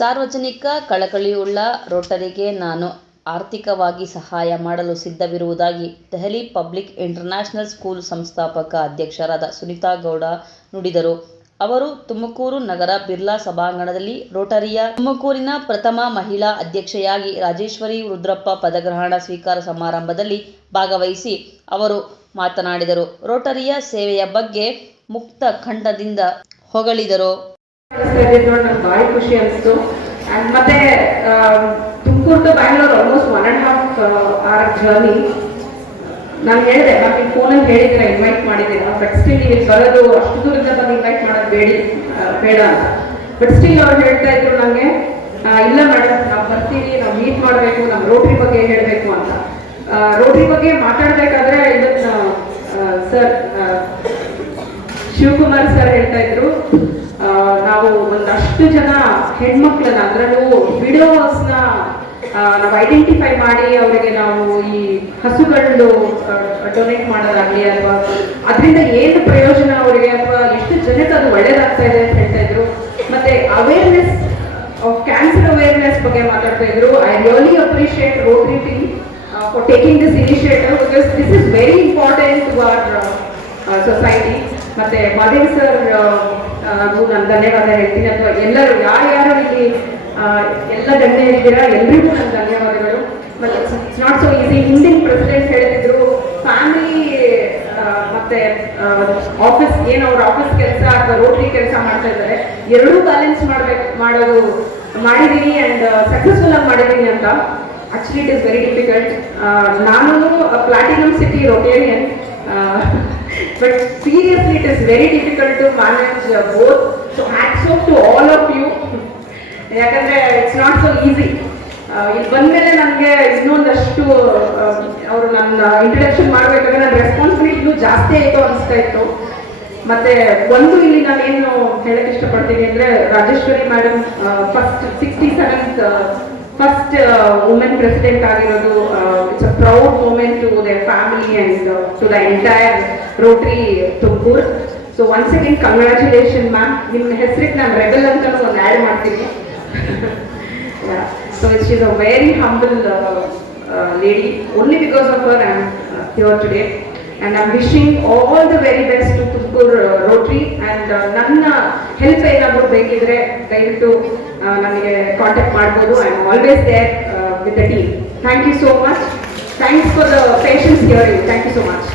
ಸಾರ್ವಜನಿಕ ಕಳಕಳಿಯುಳ್ಳ ರೋಟರಿಗೆ ನಾನು ಆರ್ಥಿಕವಾಗಿ ಸಹಾಯ ಮಾಡಲು ಸಿದ್ಧವಿರುವುದಾಗಿ ದೆಹಲಿ ಪಬ್ಲಿಕ್ ಇಂಟರ್ನ್ಯಾಷನಲ್ ಸ್ಕೂಲ್ ಸಂಸ್ಥಾಪಕ ಅಧ್ಯಕ್ಷರಾದ ಸುನೀತಾ ಗೌಡ ನುಡಿದರು. ಅವರು ತುಮಕೂರು ನಗರ ಬಿರ್ಲಾ ಸಭಾಂಗಣದಲ್ಲಿ ರೋಟರಿಯ ತುಮಕೂರಿನ ಪ್ರಥಮ ಮಹಿಳಾ ಅಧ್ಯಕ್ಷೆಯಾಗಿ ರಾಜೇಶ್ವರಿ ರುದ್ರಪ್ಪ ಪದಗ್ರಹಣ ಸ್ವೀಕಾರ ಸಮಾರಂಭದಲ್ಲಿ ಭಾಗವಹಿಸಿ ಅವರು ಮಾತನಾಡಿದರು. ರೋಟರಿಯ ಸೇವೆಯ ಬಗ್ಗೆ ಮುಕ್ತ ಖಂಡದಿಂದ ಹೊಗಳಿದರು. ಭಾರಿ ಖುಷಿ ಅನಿಸ್ತು. ಮತ್ತೆ Tumakuru to Bangalore almost 1.5 hour journey. ನಾನು ಹೇಳಿದೆ, ನಾನು ಫೋನಲ್ಲಿ ಹೇಳಿದ್ದೀರಾ, ಇನ್ವೈಟ್ ಮಾಡಿದ್ದೀರಾ, ಬಟ್ ಸ್ಟಿಲ್ ನೀವು ಬರೋದು ಅಷ್ಟು ದೂರದಿಂದ ಬಂದು ಇನ್ವೈಟ್ ಮಾಡೋದು ಬೇಡ ಅಂತ. ಬಟ್ ಸ್ಟಿಲ್ ಅವ್ರು ಹೇಳ್ತಾ ಇದ್ರು ನನಗೆ, ಇಲ್ಲ ಮೇಡಮ್, ನಾವು ಬರ್ತೀವಿ, ನಾವು ಮೀಟ್ ಮಾಡಬೇಕು, ನಮ್ಮ ರೋಟರಿ ಬಗ್ಗೆ ಹೇಳಬೇಕು ಅಂತ. ರೋಟರಿ ಬಗ್ಗೆ ಮಾತಾಡಬೇಕಾದ್ರೆ ಇವತ್ತು ಸರ್ ಶಿವಕುಮಾರ್ ಸರ್ ಹೇಳ್ತಾ ಇದ್ರು, ನಾವು ಒಂದಷ್ಟು ಜನ ಹೆಣ್ಮಕ್ಳನ್ನ, ಅದರಲ್ಲೂ ವಿಡೋಸ್ನ ನಾವು ಐಡೆಂಟಿಫೈ ಮಾಡಿ ಅವರಿಗೆ ನಾವು ಈ ಹಸುಗಳು ಡೊನೇಟ್ ಮಾಡೋದಾಗ್ಲಿ ಅಥವಾ ಅದರಿಂದ ಏನು ಪ್ರಯೋಜನ ಅವರಿಗೆ ಅಥವಾ ಎಷ್ಟು ಜನಕ್ಕೆ ಅದು ಒಳ್ಳೇದಾಗ್ತಾ ಇದೆ ಅಂತ ಹೇಳ್ತಾ ಇದ್ರು. ಮತ್ತೆ ಅವೇರ್ನೆಸ್ ಆಫ್ ಕ್ಯಾನ್ಸರ್ ಅವೇರ್ನೆಸ್ ಬಗ್ಗೆ ಮಾತಾಡ್ತಾ ಇದ್ರು. I really appreciate Rotary team for taking this initiative because this is very important to our society. ಮತ್ತೆ ಮಾದೇವ್ ಸರ್ ನಾನು ಧನ್ಯವಾದ ಹೇಳ್ತೀನಿ, ಅಥವಾ ಎಲ್ಲರೂ ಯಾರ್ಯಾರು ಇಲ್ಲಿ ಎಲ್ಲ ಗಣ್ಯರಿದ್ದೀರಾ ಎಲ್ರಿಗೂ ನನ್ನ ಧನ್ಯವಾದಗಳು. ಮತ್ತೆ ಇಟ್ಸ್ ನಾಟ್ ಸೊ ಈಸಿ. ಹಿಂದಿನ ಪ್ರೆಸಿಡೆಂಟ್ ಹೇಳ್ತಿದ್ರು ಫ್ಯಾಮಿಲಿ ಮತ್ತೆ ಆಫೀಸ್, ಏನು ಅವ್ರ ಆಫೀಸ್ ಕೆಲಸ ಅಥವಾ ರೋಟರಿ ಕೆಲಸ ಮಾಡ್ತಾ ಇದ್ದಾರೆ, ಎರಡೂ ಬ್ಯಾಲೆನ್ಸ್ ಮಾಡಿದ್ದೀನಿ ಆ್ಯಂಡ್ ಸಕ್ಸಸ್ಫುಲ್ ಆಗಿ ಮಾಡಿದ್ದೀನಿ ಅಂತ. Actually it is very difficult. ನಾನು platinum city Rotarian, but seriously it is very difficult to manage both. So hats off to all of you. ಯಾಕಂದ್ರೆ ಇಟ್ಸ್ ನಾಟ್ ಸೊ ಈಸಿ. ಇಲ್ಲಿ ಬಂದ್ಮೇಲೆ ನನಗೆ ಇನ್ನೊಂದಷ್ಟು ಅವರು ನನ್ನ ಇಂಟ್ರಡಕ್ಷನ್ ಮಾಡಬೇಕಾದ್ರೆ ನನ್ನ ರೆಸ್ಪಾನ್ಸಿಬಿಲಿಟಿ ಇನ್ನೂ ಜಾಸ್ತಿ ಆಯಿತು ಅನಿಸ್ತಾ ಇತ್ತು. ಮತ್ತೆ ಒಂದು ಇಲ್ಲಿ ನಾನೇನು ಹೇಳಕ್ಕೆ ಇಷ್ಟಪಡ್ತೀನಿ ಅಂದರೆ, Rajeshwari madam first women president ಆಗಿರೋದು. It's a proud moment to their family and to the entire Rotary Tumakuru. So once again congratulation ma'am. ನಿಮ್ಮ ಹೆಸರಿಗೆ ನಾನು ರೆಬೆಲ್ ಅಂತಲೂ ಒಂದು ಆ್ಯಡ್ ಮಾಡ್ತೀನಿ. So she is a very humble lady. Only because of her I am here today. And I'm wishing all the very best to Tumakuru Rotary. And ನನ್ನ help ಏನಾದರೂ ಬೇಕಿದ್ರೆ ದಯವಿಟ್ಟು ನನಗೆ ಕಾಂಟ್ಯಾಕ್ಟ್ ಮಾಡ್ಬೋದು. I am always there with the team. Thank you so much. Thanks for the patience hearing. Thank you so much.